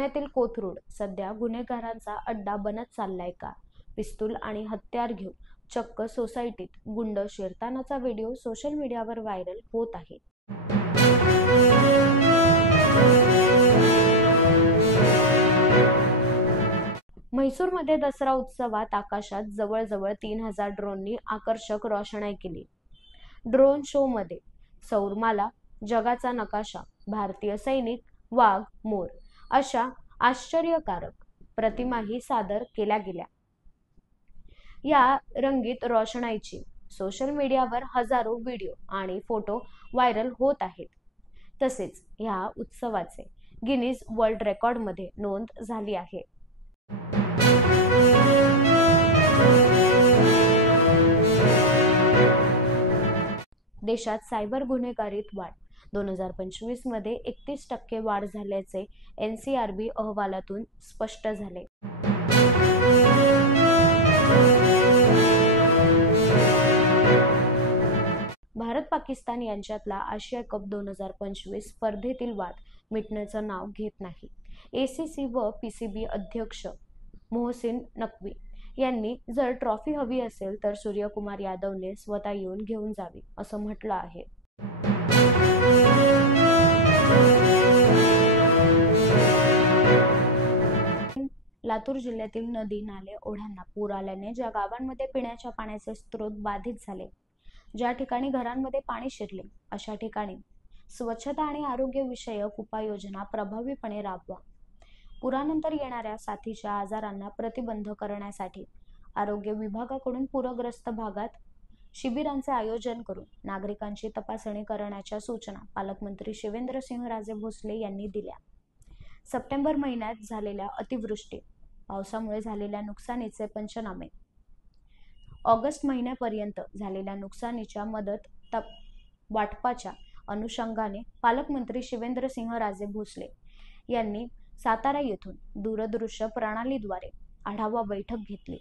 पुण्यातील कोथरूड सध्या गुन्हेगारांचा अड्डा बनत चाललाय का? पिस्तूल आणि हत्यार घेऊन चक्क सोसायटीत गुंड शिरतानाचा व्हिडिओ सोशल मीडियावर व्हायरल होत आहे. म्हैसूरमध्ये दसरा उत्सवात आकाशात जवळजवळ 3000 ड्रोननी आकर्षक रोषणाई केली. ड्रोन शो मध्ये सौरमाला, जगाचा नकाशा, भारतीय सैनिक, वाघ, मोर अशा आश्चर्यकारक प्रतिमाही सादर केल्या गेल्या. या रंगीत रोषणाईची सोशल मीडियावर हजारो व्हिडिओ आणि फोटो व्हायरल होत आहेत. तसेच ह्या उत्सवाचे गिनीज वर्ल्ड रेकॉर्डमध्ये नोंद झाली आहे. देशात सायबर गुन्हेगारीत वाढ 2025 मध्ये 31% वाढ झाल्याचे NCRB अहवालातून स्पष्ट झाले. भारत-पाकिस्तान यांच्यातला आशिया कप 2025 स्पर्धेतील वाद मिटण्याचं नाव घेत नाही. ACC व PCB अध्यक्ष मोहसिन नक्वी यांनी जर ट्रॉफी हवी असेल तर सूर्यकुमार यादवने स्वतः येऊन घेऊन जावी असं म्हटलं आहे. लातूर जिल्ह्यातील नदी, नाले, ओढ्यांना पूर आल्याने ज्या गावांमध्ये पिण्याच्या पाण्याचे स्रोत बाधित झाले, ज्या ठिकाणी घरांमध्ये पाणी शिरले, अशा ठिकाणी स्वच्छता आणि आरोग्य विषयक उपाययोजना प्रभावीपणे राबवा. पुरानंतर येणाऱ्या साथीच्या आजारांना प्रतिबंध करण्यासाठी आरोग्य विभागाकडून पूरग्रस्त भागात शिबिरांचे आयोजन करून नागरिकांची तपासणी करण्याच्या सूचना पालकमंत्री शिवेंद्रसिंहराजे भोसले यांनी दिल्या. सप्टेंबर महिन्यात झालेल्या अतिवृष्टी पावसामुळे झालेल्या नुकसानीचे पंचनामे, ऑगस्ट महिन्यापर्यंत झालेल्या नुकसानीच्या मदत वाटपाच्या अनुषंगाने पालकमंत्री शिवेंद्रसिंहराजे भोसले यांनी सातारा येथून दूरदृश्य प्रणालीद्वारे आढावा बैठक घेतली.